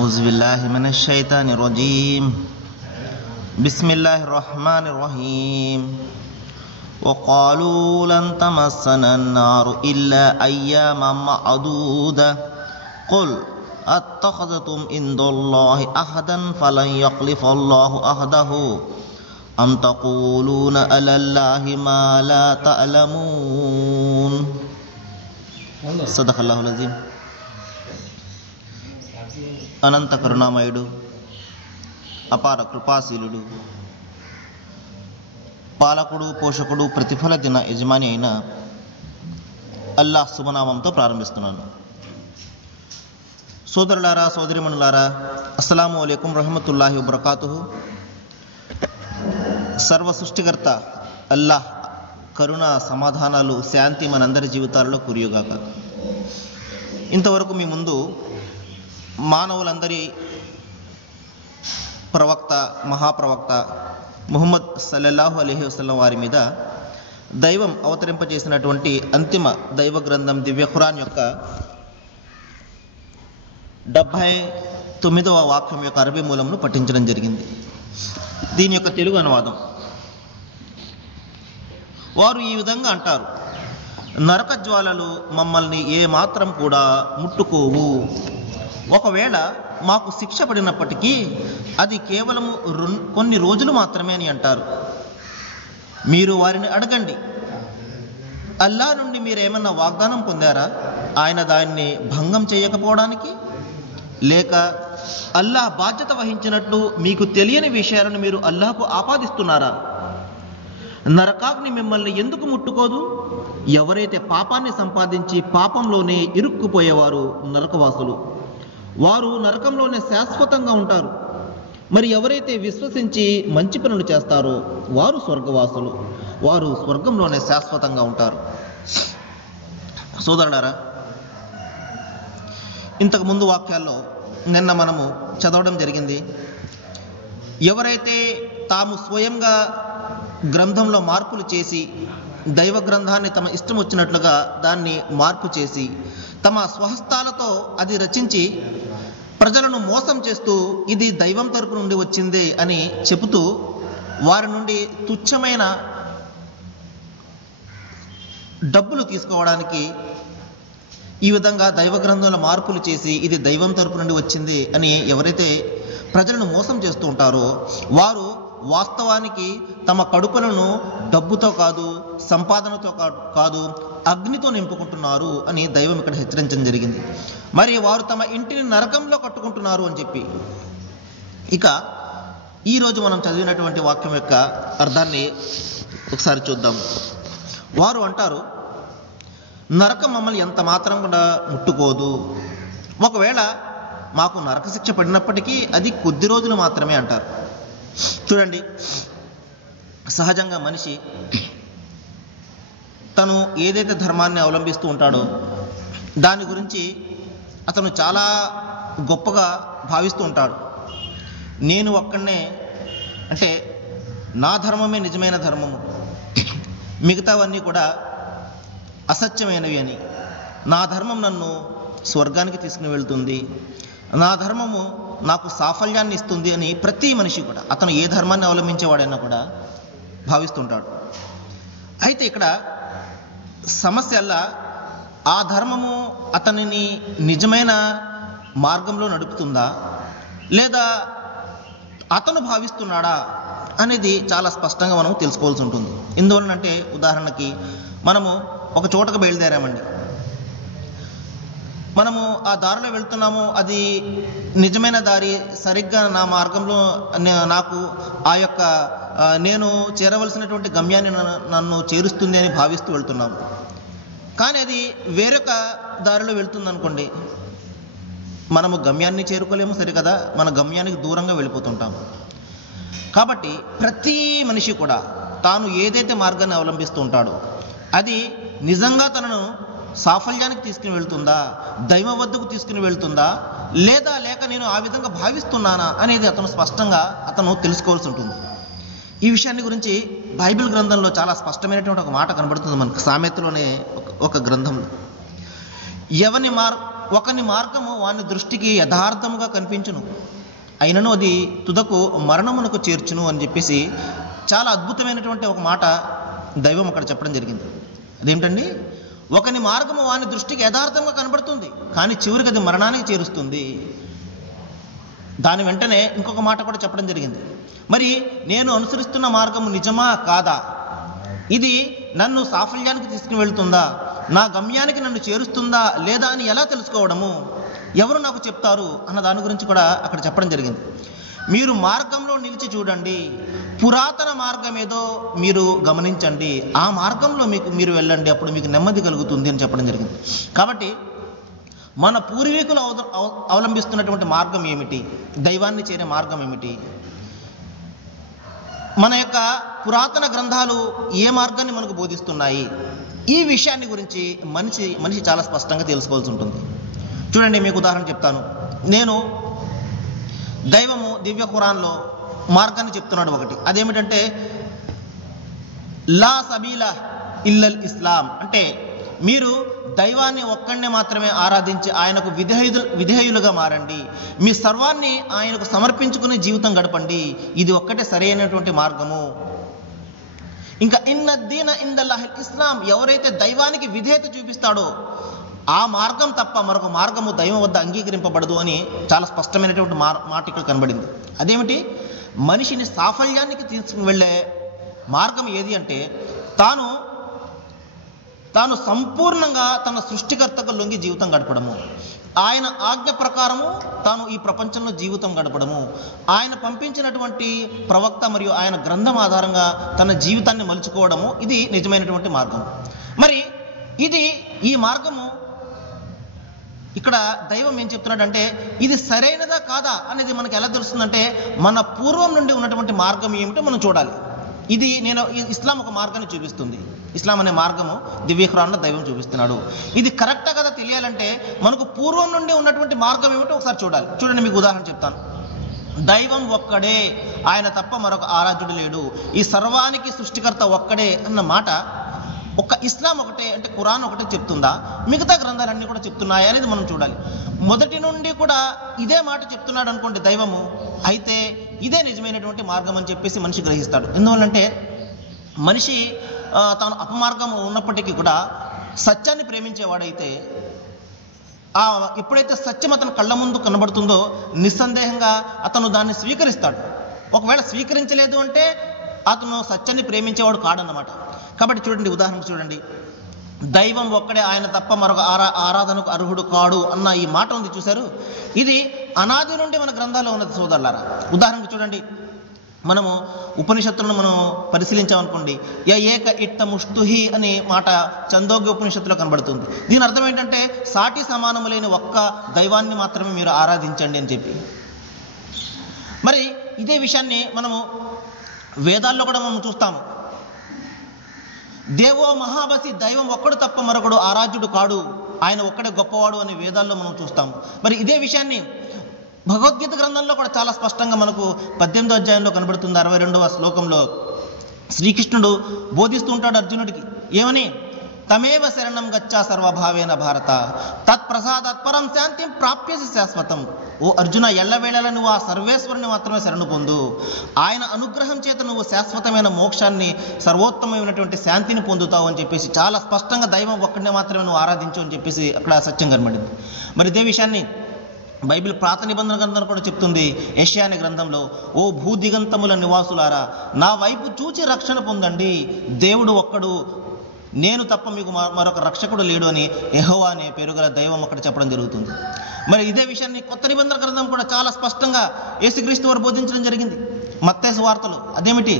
ఔజుబిల్లాహి మినష్ షైతానిర్ రజీం. బిస్మిల్లాహిర్ రహ్మానిర్ రహీం. వఖాలూ లం తమస్సనన్ నారు ఇల్లా అయ్యామం మఅదూదా ఖుల్ అత్తఖజతుం ఇందల్లాహి అహదన్ ఫలన్ యఖ్లిఫల్లాహు అహదహు అం తఖూలూన అలల్లాహి మా లా తఅలమూన్. సదఖల్లాహుల్ అజీం. అనంత కరుణామయుడు, అపార కృపాశీలుడు, పాలకుడు, పోషకుడు, ప్రతిఫల దిన యజమాని అయిన అల్లాహ్ శుభనామంతో ప్రారంభిస్తున్నాను. సోదరులారా, సోదరిమణులారా, అస్సలాము అలైకుం రహమతుల్లాహి వబరకాతుహు. సర్వ సృష్టికర్త అల్లాహ్ కరుణ, సమాధానాలు, శాంతి మనందరి జీవితాలలో కురియుగాక. ఇంతవరకు మీ ముందు మానవులందరి ప్రవక్త, మహాప్రవక్త ముహమ్మద్ సల్లల్లాహు అలైహి వసల్లం వారి మీద దైవం అవతరింపజేసినటువంటి అంతిమ దైవ గ్రంథం దివ్య ఖురాన్ యొక్క 79వ వాక్యం యొక్క అరబీ మూలంను పఠించడం జరిగింది. దీని యొక్క తెలుగు అనువాదం: వారు ఈ విధంగా అంటారు, నరక జ్వాలలు మమ్మల్ని ఏమాత్రం కూడా ముట్టుకోవు. ఒకవేళ మాకు శిక్ష పడినప్పటికీ అది కేవలం కొన్ని రోజులు మాత్రమే అని అంటారు. మీరు వారిని అడగండి, అల్లా నుండి మీరేమన్నా వాగ్దానం పొందారా ఆయన దాన్ని భంగం చేయకపోవడానికి? లేక అల్లాహ్ బాధ్యత వహించినట్లు మీకు తెలియని విషయాలను మీరు అల్లాహ్కు ఆపాదిస్తున్నారా? నరకాగ్ని మిమ్మల్ని ఎందుకు ముట్టుకోదు? ఎవరైతే పాపాన్ని సంపాదించి పాపంలోనే ఇరుక్కుపోయేవారు నరకవాసులు, వారు నరకంలోనే శాశ్వతంగా ఉంటారు. మరి ఎవరైతే విశ్వసించి మంచి పనులు చేస్తారో వారు స్వర్గవాసులు, వారు స్వర్గంలోనే శాశ్వతంగా ఉంటారు. సోదరులారా, ఇంతకు ముందు వాక్యాల్లో నిన్న మనము చదవడం జరిగింది, ఎవరైతే తాము స్వయంగా గ్రంథంలో మార్పులు చేసి దైవ గ్రంథాన్ని తమ ఇష్టం వచ్చినట్లుగా దాన్ని మార్పు చేసి తమ స్వహస్తాలతో అది రచించి ప్రజలను మోసం చేస్తూ ఇది దైవం తరపు నుండి వచ్చిందే అని చెబుతూ వారి నుండి తుచ్చమైన డబ్బులు తీసుకోవడానికి ఈ విధంగా దైవ గ్రంథంలో మార్పులు చేసి ఇది దైవం తరపు నుండి వచ్చింది అని ఎవరైతే ప్రజలను మోసం చేస్తూ ఉంటారో వారు వాస్తవానికి తమ కడుపులను డబ్బుతో కాదు, సంపాదనతో కాదు, అగ్నితో నింపుకుంటున్నారు అని దైవం ఇక్కడ హెచ్చరించడం జరిగింది. మరి వారు తమ ఇంటిని నరకంలో కట్టుకుంటున్నారు అని చెప్పి. ఇక ఈరోజు మనం చదివినటువంటి వాక్యం యొక్క అర్థాన్ని ఒకసారి చూద్దాం. వారు అంటారు, నరకం మమ్మల్ని ఎంత మాత్రం కూడా ముట్టుకోదు. ఒకవేళ మాకు నరక శిక్ష పడినప్పటికీ అది కొద్ది రోజులు మాత్రమే అంటారు. చూడండి, సహజంగా మనిషి తను ఏదైతే ధర్మాన్ని అవలంబిస్తూ ఉంటాడో దాని గురించి అతను చాలా గొప్పగా భావిస్తూ ఉంటాడు. నేను ఒక్కడనే, అంటే నా ధర్మమే నిజమైన ధర్మము, మిగతావన్నీ కూడా అసత్యమైనవి అని, నా ధర్మం నన్ను స్వర్గానికి తీసుకుని వెళ్తుంది, నా ధర్మము నాకు సాఫల్యాన్ని ఇస్తుంది అని ప్రతి మనిషి కూడా, అతను ఏ ధర్మాన్ని అవలంబించేవాడైనా కూడా భావిస్తుంటాడు. అయితే ఇక్కడ సమస్యల్లా ఆ ధర్మము అతనిని నిజమైన మార్గంలో నడుపుతుందా లేదా అతను భావిస్తున్నాడా అనేది చాలా స్పష్టంగా మనం తెలుసుకోవాల్సి ఉంటుంది. ఎందువలనంటే, ఉదాహరణకి మనము ఒక చోటకు బయలుదేరామండి, మనము ఆ దారిలో వెళ్తున్నాము, అది నిజమైన దారి, సరిగ్గా నా మార్గంలో నాకు ఆ యొక్క నేను చేరవలసినటువంటి గమ్యాన్ని నన్ను చేరుస్తుంది అని భావిస్తూ వెళ్తున్నాము. కానీ అది వేరొక దారిలో వెళ్తుంది అనుకోండి, మనము గమ్యాన్ని చేరుకోలేము, సరికదా, మన గమ్యానికి దూరంగా వెళ్ళిపోతుంటాము. కాబట్టి ప్రతి మనిషి కూడా తాను ఏదైతే మార్గాన్ని అవలంబిస్తూ ఉంటాడో అది నిజంగా తనను సాఫల్యానికి తీసుకుని వెళ్తుందా, దైవం వద్దకు తీసుకుని వెళ్తుందా, లేక నేను ఆ విధంగా భావిస్తున్నానా అనేది అతను స్పష్టంగా తెలుసుకోవాల్సి ఉంటుంది. ఈ విషయాన్ని గురించి బైబిల్ గ్రంథంలో చాలా స్పష్టమైనటువంటి ఒక మాట కనబడుతుంది మనకు. సామెతలోనే ఒక గ్రంథంలో, ఒకని మార్గము వాని దృష్టికి యథార్థముగా కనిపించును, అయినను అది తుదకు మరణమునకు చేర్చును అని చెప్పేసి చాలా అద్భుతమైనటువంటి ఒక మాట దైవం అక్కడ చెప్పడం జరిగింది. అదేమిటండి? ఒకని మార్గము వాని దృష్టికి యథార్థంగా కనబడుతుంది, కానీ చివరికి అది మరణానికి చేరుస్తుంది. దాని వెంటనే ఇంకొక మాట కూడా చెప్పడం జరిగింది. మరి నేను అనుసరిస్తున్న మార్గము నిజమా కాదా, ఇది నన్ను సాఫల్యానికి తీసుకుని వెళ్తుందా, నా గమ్యానికి నన్ను చేరుస్తుందా లేదా అని ఎలా తెలుసుకోవడము, ఎవరు నాకు చెప్తారు అన్న దాని గురించి కూడా అక్కడ చెప్పడం జరిగింది. మీరు మార్గంలో నిలిచి చూడండి, పురాతన మార్గం ఏదో మీరు గమనించండి, ఆ మార్గంలో మీరు వెళ్ళండి, అప్పుడు మీకు నెమ్మది కలుగుతుంది అని చెప్పడం జరిగింది. కాబట్టి మన పూర్వీకులు అవలంబిస్తున్నటువంటి మార్గం ఏమిటి, దైవాన్ని చేరే మార్గం ఏమిటి, మన యొక్క పురాతన గ్రంథాలు ఏ మార్గాన్ని మనకు బోధిస్తున్నాయి, ఈ విషయాన్ని గురించి మనిషి చాలా స్పష్టంగా తెలుసుకోవాల్సి ఉంటుంది. చూడండి, మీకు ఉదాహరణ చెప్తాను. నేను దైవము దివ్య ఖురాన్లో మార్గాన్ని చెప్తున్నాడు ఒకటి. అదేమిటంటే లా సబీల ఇల్లల్ ఇస్లాం, అంటే మీరు దైవాన్ని ఒక్కడినే మాత్రమే ఆరాధించి ఆయనకు విధేయులుగా మారండి, మీ సర్వాన్ని ఆయనకు సమర్పించుకునే జీవితం గడపండి, ఇది ఒక్కటే సరైనటువంటి మార్గము. ఇంకా ఇన్నద్దీన ఇందల్లాహిల్ ఇస్లాం, ఎవరైతే దైవానికి విధేయత చూపిస్తాడో ఆ మార్గం తప్ప మరొక మార్గము దైవం వద్ద అంగీకరింపబడదు అని చాలా స్పష్టమైనటువంటి మాట ఇక్కడ కనబడింది. అదేమిటి? మనిషిని సాఫల్యానికి తీసుకుని వెళ్ళే మార్గం ఏది అంటే తాను సంపూర్ణంగా తన సృష్టికర్తకు లొంగి జీవితం గడపడము, ఆయన ఆజ్ఞ ప్రకారము తాను ఈ ప్రపంచంలో జీవితం గడపడము, ఆయన పంపించినటువంటి ప్రవక్త మరియు ఆయన గ్రంథం ఆధారంగా తన జీవితాన్ని మలుచుకోవడము, ఇది నిజమైనటువంటి మార్గం. మరి ఈ మార్గము ఇక్కడ దైవం ఏం చెప్తున్నాడంటే ఇది సరైనదా కాదా అనేది మనకు ఎలా తెలుస్తుందంటే మన పూర్వం నుండి ఉన్నటువంటి మార్గం ఏమిటో మనం చూడాలి. ఇస్లాం ఒక మార్గాన్ని చూపిస్తుంది. ఇస్లాం అనే మార్గము దివ్య ఖురాన్లో దైవం చూపిస్తున్నాడు. ఇది కరెక్టా కదా తెలియాలంటే మనకు పూర్వం నుండి ఉన్నటువంటి మార్గం ఏమిటో ఒకసారి చూడాలి. చూడండి, మీకు ఉదాహరణ చెప్తాను. దైవం ఒక్కడే, ఆయన తప్ప మరొక ఆరాధ్యుడు లేడు, ఈ సర్వానికి సృష్టికర్త ఒక్కడే అన్న మాట ఒక్క ఇస్లాం ఒకటే అంటే ఖురాన్ ఒకటే చెప్తుందా, మిగతా గ్రంథాలన్నీ కూడా చెప్తున్నాయా అనేది మనం చూడాలి. మొదటి నుండి కూడా ఇదే మాట చెప్తున్నాడు అనుకోండి దైవము, అయితే ఇదే నిజమైనటువంటి మార్గం అని చెప్పేసి మనిషి గ్రహిస్తాడు. ఎందువల్లంటే మనిషి తాను అపమార్గం ఉన్నప్పటికీ కూడా సత్యాన్ని ప్రేమించేవాడైతే ఎప్పుడైతే సత్యం అతను కళ్ళ ముందు కనబడుతుందో నిస్సందేహంగా అతను దాన్ని స్వీకరిస్తాడు. ఒకవేళ స్వీకరించలేదు అంటే అతను సత్యాన్ని ప్రేమించేవాడు కాడన్నమాట. కాబట్టి చూడండి, ఉదాహరణకు చూడండి, దైవం ఒక్కడే, ఆయన తప్ప మరొక ఆరాధనకు అర్హుడు కాడు అన్న ఈ మాట ఉంది చూశారు, ఇది అనాది నుండి మన గ్రంథాల్లో ఉన్నది సోదరులారా. ఉదాహరణకు చూడండి, మనము ఉపనిషత్తులను మనం పరిశీలించామనుకోండి, ఏక ఇట్ట ముష్తుహి అనే మాట చందోగ్య ఉపనిషత్తులో కనబడుతుంది. దీని అర్థం ఏంటంటే సాటి సమానము లేని ఒక్క దైవాన్ని మాత్రమే మీరు ఆరాధించండి అని చెప్పి. మరి ఇదే విషయాన్ని మనము వేదాల్లో కూడా మనం చూస్తాము. దేవో మహాబసి, దైవం ఒక్కడు తప్ప మరొకడు ఆరాధ్యుడు కాడు, ఆయన ఒక్కడే గొప్పవాడు అని వేదాల్లో మనం చూస్తాము. మరి ఇదే విషయాన్ని భగవద్గీత గ్రంథంలో కూడా చాలా స్పష్టంగా మనకు 18వ అధ్యాయంలో కనబడుతుంది. 62వ శ్లోకంలో శ్రీకృష్ణుడు బోధిస్తూ ఉంటాడు అర్జునుడికి, ఏమని? తమేవ శరణం గచ్చా సర్వభావేన భారత తత్ప్రసాదాత్పరం శాంతిం ప్రాప్యసి శాశ్వతం. ఓ అర్జున, ఎల్లవేళలా నువ్వు ఆ సర్వేశ్వరుని మాత్రమే శరణు పొందు, ఆయన అనుగ్రహం చేత నువ్వు శాశ్వతమైన మోక్షాన్ని, సర్వోత్తమైనటువంటి శాంతిని పొందుతావు అని చెప్పేసి చాలా స్పష్టంగా దైవం ఒక్కడినే మాత్రమే నువ్వు ఆరాధించు అని చెప్పేసి అక్కడ సత్యం కనబడింది. మరి ఇదే విషయాన్ని బైబిల్ ప్రాత నిబంధన గ్రంథం కూడా చెప్తుంది. యెషయా అనే గ్రంథంలో, ఓ భూదిగంతముల నివాసులారా, నా వైపు చూచి రక్షణ పొందండి, దేవుడు ఒక్కడు, నేను తప్ప మీకు మరొక రక్షకుడు లేడు అని యెహోవా అనే పేరు గల దైవం అక్కడ చెప్పడం జరుగుతుంది. మరి ఇదే విషయాన్ని కొత్త నిబంధన గ్రంథం కూడా చాలా స్పష్టంగా యేసుక్రీస్తు వారు బోధించడం జరిగింది మత్తయి సువార్తలో. అదేమిటి?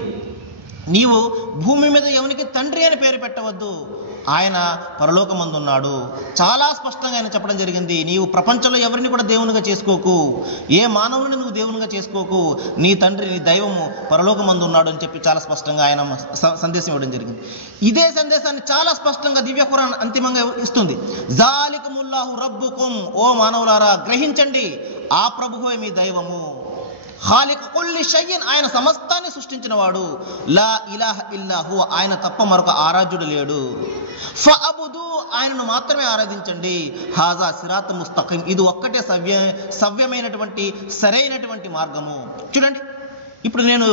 నీవు భూమి మీద ఎవనికి తండ్రి అని పేరు పెట్టవద్దు, ఆయన పరలోకమందున్నాడు. చాలా స్పష్టంగా ఆయన చెప్పడం జరిగింది, నీవు ప్రపంచంలో ఎవరిని కూడా దేవునిగా చేసుకోకు, ఏ మానవుని నువ్వు దేవునిగా చేసుకోకు, నీ తండ్రి, నీ దైవము పరలోకమందు ఉన్నాడు అని చెప్పి చాలా స్పష్టంగా ఆయన సందేశం ఇవ్వడం జరిగింది. ఇదే సందేశాన్ని చాలా స్పష్టంగా దివ్య ఖురాన్ అంతిమంగా ఇస్తుంది. జాలికముల్లాహు రబ్బుకుం, ఓ మానవులారా గ్రహించండి, ఆ ప్రభువే మీ దైవము. ఖాలిక్ కుల్లి షైయిన్, ఆయన సమస్తాన్ని సృష్టించిన వాడు. లా ఇలాహ ఇల్లా హువ, ఆయన తప్ప మరొక ఆరాధ్యుడు లేడు. ఫఅబుదు, ఆయనను మాత్రమే ఆరాధించండి. హాజా సిరాత్ ముస్తఖీం, ఇది ఒక్కటే సవ్యమైనటువంటి సరైనటువంటి మార్గము. చూడండి, ఇప్పుడు నేను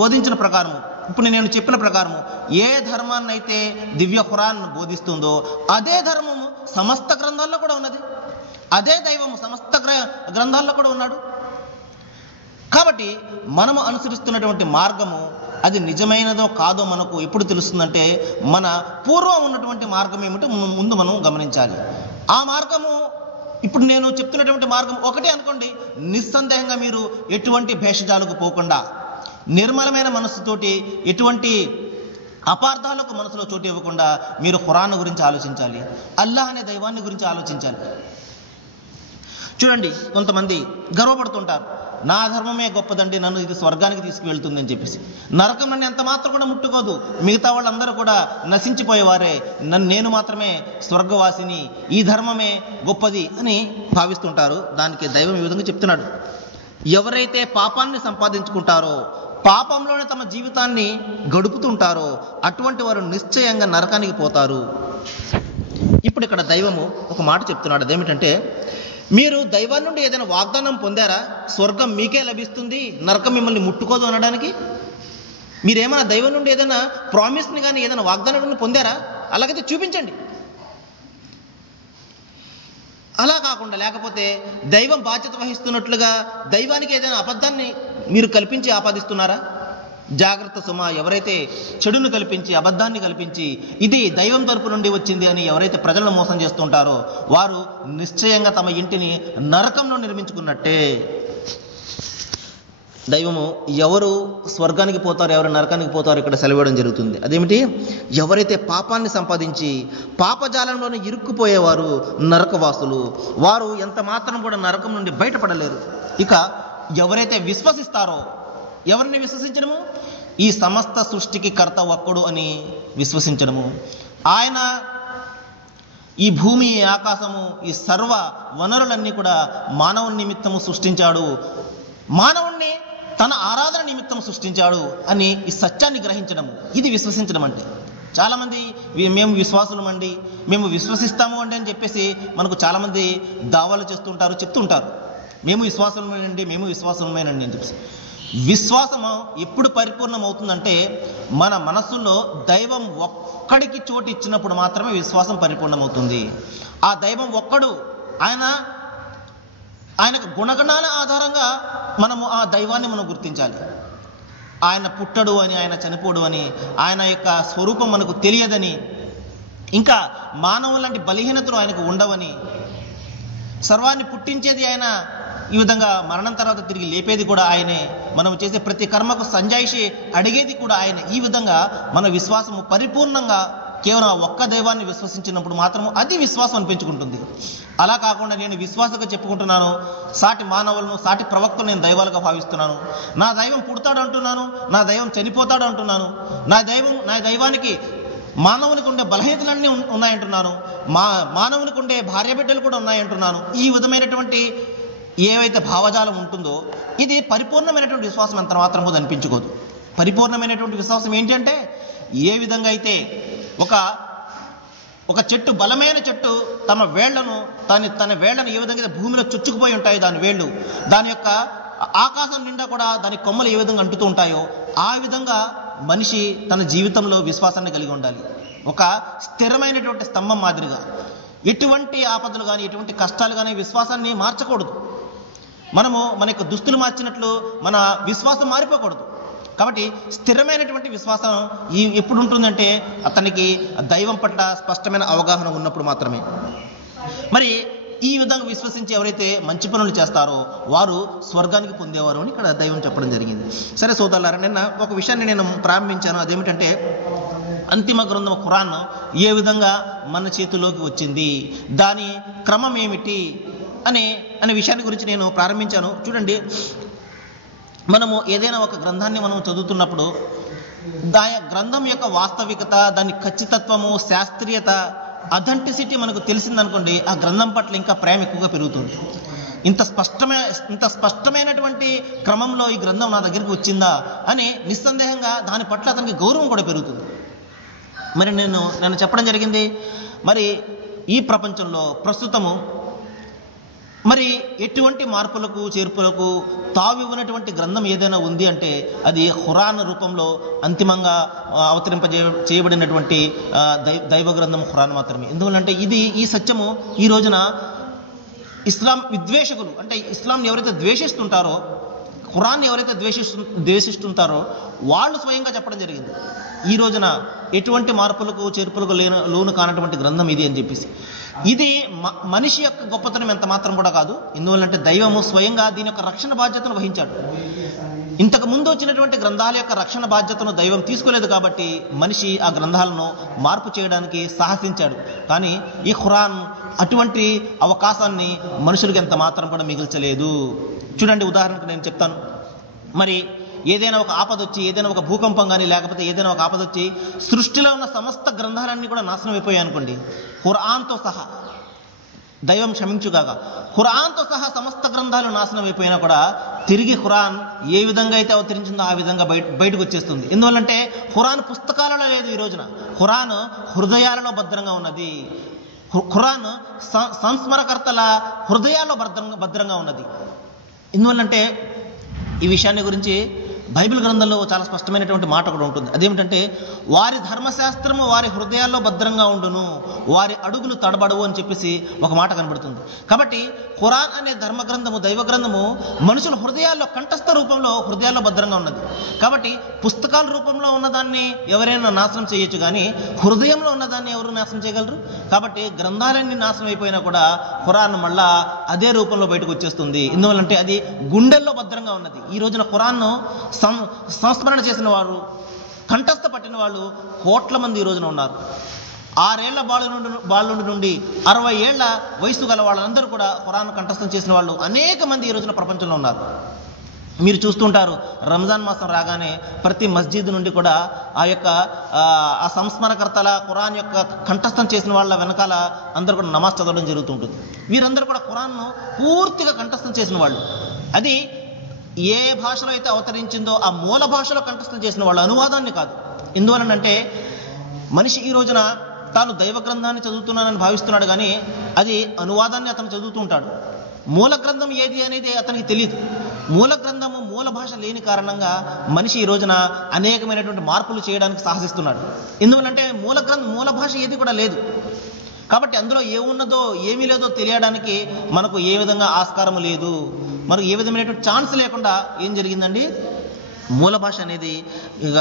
బోధించిన ప్రకారము, ఇప్పుడు నేను చెప్పిన ప్రకారము ఏ ధర్మాన్ని అయితే దివ్య ఖురాన్ బోధిస్తుందో అదే ధర్మము సమస్త గ్రంథాల్లో కూడా ఉన్నది. అదే దైవము సమస్త గ్రంథాల్లో కూడా ఉన్నాడు. కాబట్టి మనము అనుసరిస్తున్నటువంటి మార్గము అది నిజమైనదో కాదో మనకు ఎప్పుడు తెలుస్తుందంటే, మన పూర్వం ఉన్నటువంటి మార్గం ఏమిటో ముందు మనం గమనించాలి. ఆ మార్గము, ఇప్పుడు నేను చెప్తున్నటువంటి మార్గం ఒకటే అనుకోండి, నిస్సందేహంగా మీరు ఎటువంటి భేషజాలకు పోకుండా నిర్మలమైన మనస్సుతోటి, ఎటువంటి అపార్థాలకు మనసులో చోటు ఇవ్వకుండా మీరు ఖురాన్ గురించి ఆలోచించాలి, అల్లాహ్ అనే దైవాన్ని గురించి ఆలోచించాలి. చూడండి, కొంతమంది గర్వపడుతుంటారు, నా ధర్మమే గొప్పదండి, నన్ను ఇది స్వర్గానికి తీసుకువెళ్తుంది అని చెప్పేసి. నరకం నన్ను ఎంత మాత్రం కూడా ముట్టుకోదు, మిగతా వాళ్ళందరూ కూడా నశించిపోయేవారే, నేను మాత్రమే స్వర్గవాసిని, ఈ ధర్మమే గొప్పది అని భావిస్తుంటారు. దానికి దైవం ఈ విధంగా చెప్తున్నాడు, ఎవరైతే పాపాన్ని సంపాదించుకుంటారో, పాపంలోనే తమ జీవితాన్ని గడుపుతుంటారో అటువంటి వారు నిశ్చయంగా నరకానికి పోతారు. ఇప్పుడు ఇక్కడ దైవము ఒక మాట చెప్తున్నాడు, అదేమిటంటే, మీరు దైవం నుండి ఏదైనా వాగ్దానం పొందారా, స్వర్గం మీకే లభిస్తుంది, నరకం మిమ్మల్ని ముట్టుకోదు అనడానికి? మీరేమైనా దైవం నుండి ఏదైనా ప్రామిస్ని కానీ ఏదైనా వాగ్దానం పొందారా? అలాగైతే చూపించండి. అలా కాకుండా, లేకపోతే దైవం బాధ్యత వహిస్తున్నట్లుగా దైవానికి ఏదైనా అబద్ధాన్ని మీరు కల్పించి ఆపాదిస్తున్నారా? జాగ్రత్త సుమా, ఎవరైతే చెడును కల్పించి, అబద్ధాన్ని కల్పించి ఇది దైవం తరపు నుండి వచ్చింది అని ఎవరైతే ప్రజలను మోసం చేస్తుంటారో వారు నిశ్చయంగా తమ ఇంటిని నరకంలో నిర్మించుకున్నట్టే. దైవము ఎవరు స్వర్గానికి పోతారు, ఎవరు నరకానికి పోతారు ఇక్కడ సెలవేయడం జరుగుతుంది. అదేమిటి, ఎవరైతే పాపాన్ని సంపాదించి పాపజాలంలోనే ఇరుక్కుపోయేవారు నరకవాసులు, వారు ఎంత మాత్రం కూడా నరకం నుండి బయటపడలేరు. ఇక ఎవరైతే విశ్వసిస్తారో, ఎవరిని విశ్వసించడము? ఈ సమస్త సృష్టికి కర్త ఒక్కడు అని విశ్వసించడము. ఆయన ఈ భూమి, ఆకాశము, ఈ సర్వ వనరులన్నీ కూడా మానవుని నిమిత్తము సృష్టించాడు, మానవుణ్ణి తన ఆరాధన నిమిత్తం సృష్టించాడు అని ఈ సత్యాన్ని గ్రహించడము, ఇది విశ్వసించడం అంటే. చాలామంది మేము విశ్వాసులమండి, మేము విశ్వసిస్తాము అండి అని చెప్పేసి మనకు చాలామంది దావాలు చేస్తుంటారు, చెప్తుంటారు, మేము విశ్వాసమేనండి, మేము విశ్వాసమేనండి అని చెప్పేసి. విశ్వాసము ఎప్పుడు పరిపూర్ణం అవుతుందంటే, మన మనస్సులో దైవం ఒక్కడికి చోటు ఇచ్చినప్పుడు మాత్రమే విశ్వాసం పరిపూర్ణమవుతుంది. ఆ దైవం ఒక్కడు, ఆయనకు గుణగణాల ఆధారంగా మనము ఆ దైవాన్ని మనం గుర్తించాలి. ఆయన పుట్టడు అని, ఆయన చనిపోడు అని, ఆయన యొక్క స్వరూపం మనకు తెలియదని, ఇంకా మానవులాంటి బలహీనతలు ఆయనకు ఉండవని, సర్వాన్ని పుట్టించేది ఆయన, ఈ విధంగా మరణం తర్వాత తిరిగి లేపేది కూడా ఆయనే, మనం చేసే ప్రతి కర్మకు సంజాయిషి అడిగేది కూడా ఆయన. ఈ విధంగా మన విశ్వాసము పరిపూర్ణంగా కేవలం ఒక్క దైవాన్ని విశ్వసించినప్పుడు మాత్రము అది విశ్వాసం అనిపించుకుంటుంది. అలా కాకుండా నేను విశ్వాసంగా చెప్పుకుంటున్నాను, సాటి మానవులను, సాటి ప్రవక్తలు నేను దైవాలుగా భావిస్తున్నాను, నా దైవం పుడతాడు అంటున్నాను, నా దైవం చనిపోతాడు అంటున్నాను, నా దైవానికి మానవునికి ఉండే బలహీనతలన్నీ ఉన్నాయంటున్నాను, మానవునికి ఉండే భార్య బిడ్డలు కూడా ఉన్నాయంటున్నాను. ఈ విధమైనటువంటి ఏవైతే భావజాలం ఉంటుందో ఇది పరిపూర్ణమైనటువంటి విశ్వాసం ఎంత మాత్రమో అనిపించుకోదు. పరిపూర్ణమైనటువంటి విశ్వాసం ఏంటి అంటే, ఏ విధంగా అయితే ఒక చెట్టు, బలమైన చెట్టు తన వేళ్లను ఏ విధంగా భూమిలో చుచ్చుకుపోయి ఉంటాయో దాని వేళ్ళు, దాని యొక్క ఆకాశం నిండా కూడా దాని కొమ్మలు ఏ విధంగా అంటుతూ ఉంటాయో ఆ విధంగా మనిషి తన జీవితంలో విశ్వాసాన్ని కలిగి ఉండాలి. ఒక స్థిరమైనటువంటి స్తంభం మాదిరిగా ఎటువంటి ఆపదలు కానీ, ఎటువంటి కష్టాలు కానీ విశ్వాసాన్ని మార్చకూడదు. మనము మన యొక్క దుస్తులు మార్చినట్లు మన విశ్వాసం మారిపోకూడదు. కాబట్టి స్థిరమైనటువంటి విశ్వాసం ఎప్పుడు ఉంటుందంటే అతనికి దైవం పట్ల స్పష్టమైన అవగాహన ఉన్నప్పుడు మాత్రమే. మరి ఈ విధంగా విశ్వసించి ఎవరైతే మంచి పనులు చేస్తారో వారు స్వర్గానికి పొందేవారు అని ఇక్కడ దైవం చెప్పడం జరిగింది. సరే సోదరులారా, నిన్న ఒక విషయాన్ని నేను ప్రారంభించాను, అదేమిటంటే అంతిమ గ్రంథం ఖురాన్ ఏ విధంగా మన చేతిలోకి వచ్చింది, దాని క్రమం ఏమిటి అనే విషయాన్ని గురించి నేను ప్రారంభించాను. చూడండి, మనము ఏదైనా ఒక గ్రంథాన్ని మనం చదువుతున్నప్పుడు దాని గ్రంథం యొక్క వాస్తవికత, దాని ఖచ్చితత్వము, శాస్త్రీయత, అథెంటిసిటీ మనకు తెలిసిందనుకోండి, ఆ గ్రంథం పట్ల ఇంకా ప్రేమ ఎక్కువగా పెరుగుతుంది. ఇంత స్పష్టమైనటువంటి క్రమంలో ఈ గ్రంథం నా దగ్గరికి వచ్చిందా అని నిస్సందేహంగా దాని పట్ల అతనికి గౌరవం కూడా పెరుగుతుంది. మరి నేను చెప్పడం జరిగింది, మరి ఈ ప్రపంచంలో ప్రస్తుతము మరి ఎటువంటి మార్పులకు చేర్పులకు తావివ్వనటువంటి గ్రంథం ఏదైనా ఉంది అంటే అది ఖురాన్ రూపంలో అంతిమంగా చేయబడినటువంటి దైవ గ్రంథం ఖురాన్ మాత్రమే. ఎందువల్లంటే ఈ సత్యము ఈ రోజున ఇస్లాం విద్వేషకులు, అంటే ఇస్లాంని ఎవరైతే ద్వేషిస్తుంటారో, ఖురాన్ని ఎవరైతే ద్వేషిస్తుంటారో వాళ్ళు స్వయంగా చెప్పడం జరిగింది, ఈ రోజున ఎటువంటి మార్పులకు చేర్పులకు లోను కానటువంటి గ్రంథం ఇది అని చెప్పేసి. ఇది మనిషి యొక్క గొప్పతనం ఎంత మాత్రం కూడా కాదు. ఎందువల్లంటే దైవము స్వయంగా దీని యొక్క రక్షణ బాధ్యతను వహించాడు. ఇంతకు ముందు వచ్చినటువంటి గ్రంథాల యొక్క రక్షణ బాధ్యతను దైవం తీసుకోలేదు కాబట్టి మనిషి ఆ గ్రంథాలను మార్పు చేయడానికి సాహసించాడు. కానీ ఈ ఖురాన్ అటువంటి అవకాశాన్ని మనుషులకు ఎంత మాత్రం కూడా మిగిల్చలేదు. చూడండి, ఉదాహరణకు నేను చెప్తాను. మరి ఏదైనా ఒక ఆపద వచ్చి, ఏదైనా ఒక భూకంపం కానీ లేకపోతే ఏదైనా ఒక ఆపద వచ్చి సృష్టిలో ఉన్న సమస్త గ్రంథాలన్నీ కూడా నాశనం అయిపోయాయి అనుకోండి, ఖురాన్తో సహా, దైవం క్షమించుగాక, ఖురాన్తో సహా సమస్త గ్రంథాలు నాశనం అయిపోయినా కూడా తిరిగి ఖురాన్ ఏ విధంగా అయితే అవతరించిందో ఆ విధంగా బయటకు వచ్చేస్తుంది. ఎందువల్లంటే ఖురాన్ పుస్తకాలలో లేదు, ఈ రోజున ఖురాన్ హృదయాలలో భద్రంగా ఉన్నది. ఖురాన్ సంస్మరకర్తల హృదయాల్లో భద్రంగా ఉన్నది. ఎందువల్లంటే ఈ విషయాన్ని గురించి బైబిల్ గ్రంథంలో చాలా స్పష్టమైనటువంటి మాట కూడా ఉంటుంది. అదేమిటంటే వారి ధర్మశాస్త్రము వారి హృదయాల్లో భద్రంగా ఉండును, వారి అడుగులు తడబడవు అని చెప్పేసి ఒక మాట కనబడుతుంది. కాబట్టి ఖురాన్ అనే ధర్మ గ్రంథము, దైవ గ్రంథము మనుషుల హృదయాల్లో కంఠస్థ రూపంలో హృదయాల్లో భద్రంగా ఉన్నది. కాబట్టి పుస్తకాల రూపంలో ఉన్నదాన్ని ఎవరైనా నాశనం చేయొచ్చు, కానీ హృదయంలో ఉన్నదాన్ని ఎవరు నాశనం చేయగలరు? కాబట్టి గ్రంథాలన్నీ నాశనం అయిపోయినా కూడా ఖురాన్ మళ్ళా అదే రూపంలో బయటకు వచ్చేస్తుంది. ఎందువల్లంటే అది గుండెల్లో భద్రంగా ఉన్నది. ఈ రోజున ఖురాన్ను సంస్మరణ చేసిన వారు, కంఠస్థ పట్టిన వాళ్ళు కోట్ల మంది ఈ రోజున ఉన్నారు. 6 ఏళ్ల బాలుడి నుండి 60 ఏళ్ల వయసు గల వాళ్ళందరూ కూడా ఖురాన్ కంఠస్థం చేసిన వాళ్ళు అనేక మంది ఈ రోజున ప్రపంచంలో ఉన్నారు. మీరు చూస్తుంటారు, రంజాన్ మాసం రాగానే ప్రతి మస్జిద్ నుండి కూడా ఆ సంస్మరణకర్తల ఖురాన్ యొక్క కంఠస్థం చేసిన వాళ్ళ వెనకాల అందరూ కూడా నమాజ్ చదవడం జరుగుతుంటుంది. వీరందరూ కూడా ఖురాన్ను పూర్తిగా కంఠస్థం చేసిన వాళ్ళు. అది ఏ భాషలో అయితే అవతరించిందో ఆ మూల భాషలో కంఠస్థం చేసిన వాళ్ళు, అనువాదాన్ని కాదు. ఎందువలనంటే మనిషి ఈ రోజున తాను దైవ గ్రంథాన్ని చదువుతున్నానని భావిస్తున్నాడు, కానీ అది అనువాదాన్ని అతను చదువుతూ ఉంటాడు. మూల గ్రంథం ఏది అనేది అతనికి తెలియదు. మూల గ్రంథము మూల భాష లేని కారణంగా మనిషి ఈ రోజున అనేకమైనటువంటి మార్పులు చేయడానికి సాహసిస్తున్నాడు. ఎందువలంటే మూల భాష ఏది కూడా లేదు. కాబట్టి అందులో ఏమున్నదో ఏమీ లేదో తెలియడానికి మనకు ఏ విధంగా ఆస్కారం లేదు, మనకు ఏ విధమైనటువంటి ఛాన్స్ లేకుండా ఏం జరిగిందండి, మూల భాష అనేది ఇక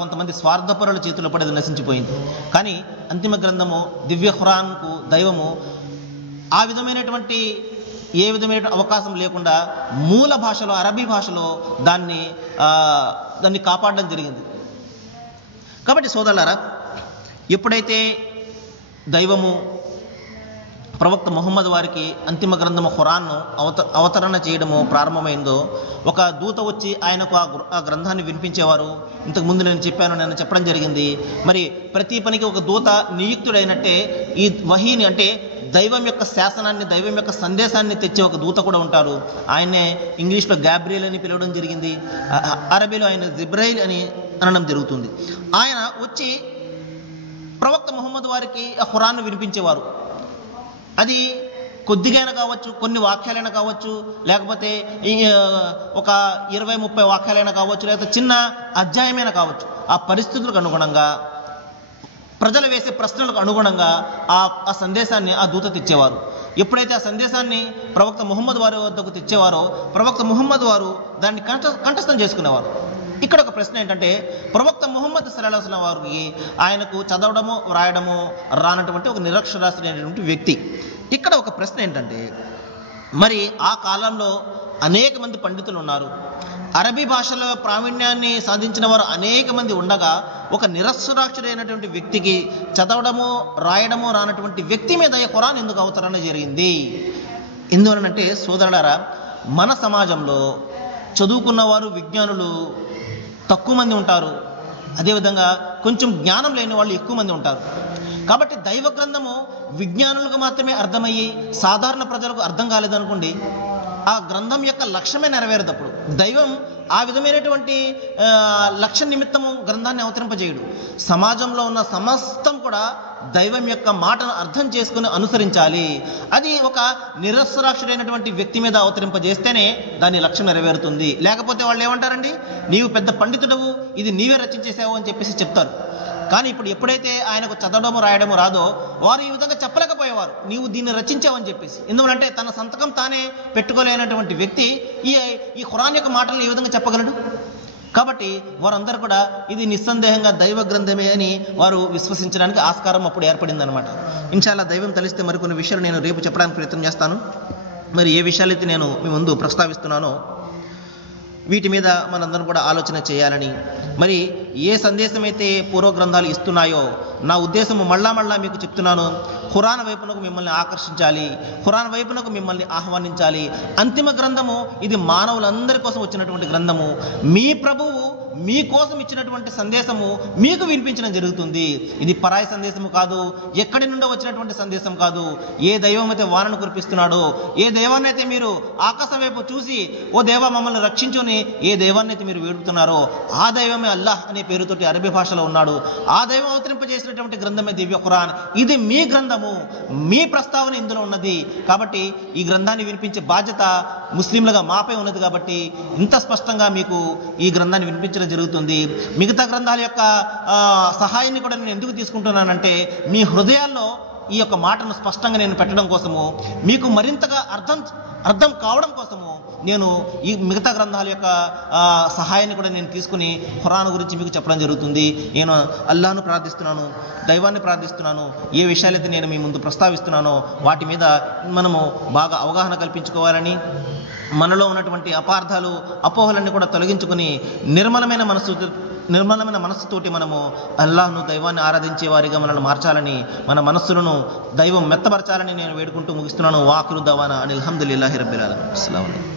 కొంతమంది స్వార్థపరుల చేతిలో పడేది నశించిపోయింది. కానీ అంతిమ గ్రంథము దివ్య ఖురాన్కు దైవము ఆ విధమైనటువంటి ఏ విధమైన అవకాశం లేకుండా మూల భాషలో, అరబీ భాషలో దాన్ని కాపాడడం జరిగింది. కాబట్టి సోదరులారా, ఎప్పుడైతే దైవము ప్రవక్త ముహమ్మద్ వారికి అంతిమ గ్రంథము ఖురాన్ను అవతరణ చేయడము ప్రారంభమైందో, ఒక దూత వచ్చి ఆయనకు ఆ గ్రంథాన్ని వినిపించేవారు. ఇంతకుముందు నేను చెప్పడం జరిగింది. మరి ప్రతి పనికి ఒక దూత నియుక్తుడైనట్టే ఈ వహీని, అంటే దైవం యొక్క శాసనాన్ని, దైవం యొక్క సందేశాన్ని తెచ్చే ఒక దూత కూడా ఉంటారు. ఆయన్నే ఇంగ్లీష్లో గ్యాబ్రియల్ అని పిలవడం జరిగింది, అరబీలో ఆయన జిబ్రైల్ అని అనడం జరుగుతుంది. ఆయన వచ్చి ప్రవక్త ముహమ్మద్ వారికి ఆ ఖురాన్ను వినిపించేవారు. అది కొద్దిగైనా కావచ్చు, కొన్ని వాక్యాలైనా కావచ్చు, లేకపోతే ఒక 20-30 వాక్యాలైనా కావచ్చు, లేకపోతే చిన్న అధ్యాయమైనా కావచ్చు. ఆ పరిస్థితులకు అనుగుణంగా, ప్రజలు వేసే ప్రశ్నలకు అనుగుణంగా ఆ సందేశాన్ని ఆ దూత తెచ్చేవారు. ఎప్పుడైతే ఆ సందేశాన్ని ప్రవక్త ముహమ్మద్ వారి వద్దకు తెచ్చేవారో, ప్రవక్త ముహమ్మద్ వారు దాన్ని కంఠస్థం చేసుకునేవారు. ఇక్కడ ఒక ప్రశ్న ఏంటంటే, ప్రవక్త ముహమ్మద్ సల్లల్లాహు అలైహి వసల్లం వారికి ఆయనకు చదవడము వ్రాయడము రానటువంటి ఒక నిరక్షరాస్యుడైనటువంటి వ్యక్తి. ఇక్కడ ఒక ప్రశ్న ఏంటంటే, మరి ఆ కాలంలో అనేక మంది పండితులు ఉన్నారు, అరబీ భాషలో ప్రావీణ్యాన్ని సాధించిన వారు అనేక మంది ఉండగా ఒక నిరక్షరాస్యుడైనటువంటి వ్యక్తికి చదవడము రాయడము రానటువంటి వ్యక్తి మీద ఈ ఖురాన్ ఎందుకు అవతరణ జరిగింది? ఎందువలనంటే సోదరులారా, మన సమాజంలో చదువుకున్నవారు, విజ్ఞానులు తక్కువ మంది ఉంటారు. అదేవిధంగా కొంచెం జ్ఞానం లేని వాళ్ళు ఎక్కువ మంది ఉంటారు. కాబట్టి దైవ గ్రంథము విజ్ఞానులకు మాత్రమే అర్థమయ్యి సాధారణ ప్రజలకు అర్థం కాలేదనుకోండి, ఆ గ్రంథం యొక్క లక్ష్యమే నెరవేరదప్పుడు. దైవం ఆ విధమైనటువంటి లక్ష్య నిమిత్తము గ్రంథాన్ని అవతరింపజేయుడు. సమాజంలో ఉన్న సమస్తం కూడా దైవం యొక్క మాటను అర్థం చేసుకుని అనుసరించాలి. అది ఒక నిరక్షరాస్యుడైనటువంటి వ్యక్తి మీద అవతరింపజేస్తేనే దాని లక్ష్యం నెరవేరుతుంది. లేకపోతే వాళ్ళు ఏమంటారండి, నీవు పెద్ద పండితుడవు, ఇది నీవే రచించేసావు అని చెప్పేసి చెప్తారు. కానీ ఇప్పుడు ఎప్పుడైతే ఆయనకు చదవడము రాయడము రాదో వారు ఈ విధంగా చెప్పలేకపోయేవారు, నీవు దీన్ని రచించావని చెప్పేసి. ఎందుకంటే తన సంతకం తానే పెట్టుకోలేనటువంటి వ్యక్తి ఈ ఖురాన్ యొక్క మాటలను ఈ విధంగా చెప్పగలడు. కాబట్టి వారందరూ కూడా ఇది నిస్సందేహంగా దైవ గ్రంథమే అని వారు విశ్వసించడానికి ఆస్కారం అప్పుడు ఏర్పడింది అనమాట. ఇన్షాల్లా దైవం తెలిస్తే మరికొన్ని విషయాలు నేను రేపు చెప్పడానికి ప్రయత్నం చేస్తాను. మరి ఏ విషయాలైతే నేను మీ ముందు ప్రస్తావిస్తున్నానో వీటి మీద మనందరం కూడా ఆలోచన చేయాలని, మరి ఏ సందేశం అయితే పూర్వ గ్రంథాలు ఇస్తున్నాయో నా ఉద్దేశము మళ్ళా మీకు చెప్తున్నాను, ఖురాన్ వైపునకు మిమ్మల్ని ఆకర్షించాలి, ఖురాన్ వైపునకు మిమ్మల్ని ఆహ్వానించాలి. అంతిమ గ్రంథము ఇది మానవులందరి కోసం వచ్చినటువంటి గ్రంథము. మీ ప్రభువు మీకోసం ఇచ్చినటువంటి సందేశము మీకు వినిపించడం జరుగుతుంది. ఇది పరాయి సందేశము కాదు, ఎక్కడి నుండో వచ్చినటువంటి సందేశం కాదు. ఏ దైవం అయితే వానను కురిపిస్తున్నాడో, ఏ దైవాన్ని అయితే మీరు ఆకాశం వైపు చూసి ఓ దేవా మమ్మల్ని రక్షించుని ఏ దైవాన్ని అయితే మీరు వేడుతున్నారో ఆ దైవమే అల్లాహ్ అనే పేరుతోటి అరబీ భాషలో ఉన్నాడు. ఆ దైవం అవతరింపజేసినటువంటి గ్రంథమే దివ్య ఖురాన్. ఇది మీ గ్రంథము, మీ ప్రస్తావన ఇందులో ఉన్నది. కాబట్టి ఈ గ్రంథాన్ని వినిపించే బాధ్యత ముస్లింలుగా మాపై ఉన్నది. కాబట్టి ఇంత స్పష్టంగా మీకు ఈ గ్రంథాన్ని వినిపించడం జరుగుతుంది. మిగతా గ్రంథాల యొక్క సహాయాన్ని కూడా నేను ఎందుకు తీసుకుంటున్నానంటే మీ హృదయాల్లో ఈ యొక్క మాటను స్పష్టంగా నేను పెట్టడం కోసము, మీకు మరింతగా అర్థం కావడం కోసము నేను ఈ మిగతా గ్రంథాల యొక్క సహాయాన్ని కూడా నేను తీసుకుని ఖురాన్ గురించి మీకు చెప్పడం జరుగుతుంది. నేను అల్లాహ్ను ప్రార్థిస్తున్నాను, దైవాన్ని ప్రార్థిస్తున్నాను. ఏ విషయాలైతే నేను మీ ముందు ప్రస్తావిస్తున్నానో వాటి మీద మనము బాగా అవగాహన కల్పించుకోవాలని, మనలో ఉన్నటువంటి అపార్థాలు అపోహలన్నీ కూడా తొలగించుకుని నిర్మలమైన మనస్సుతోటి మనము అల్లాహ్ను దైవాన్ని ఆరాధించే వారిగా మనల్ని మార్చాలని, మన మనస్సులను దైవం మెత్తపరచాలని నేను వేడుకుంటూ ముగిస్తున్నాను. వాఖిరు దవానా అనిల్ హమ్దులిల్లాహి రబ్బిల్ ఆలమీన్. అస్సలాము అలైకుం.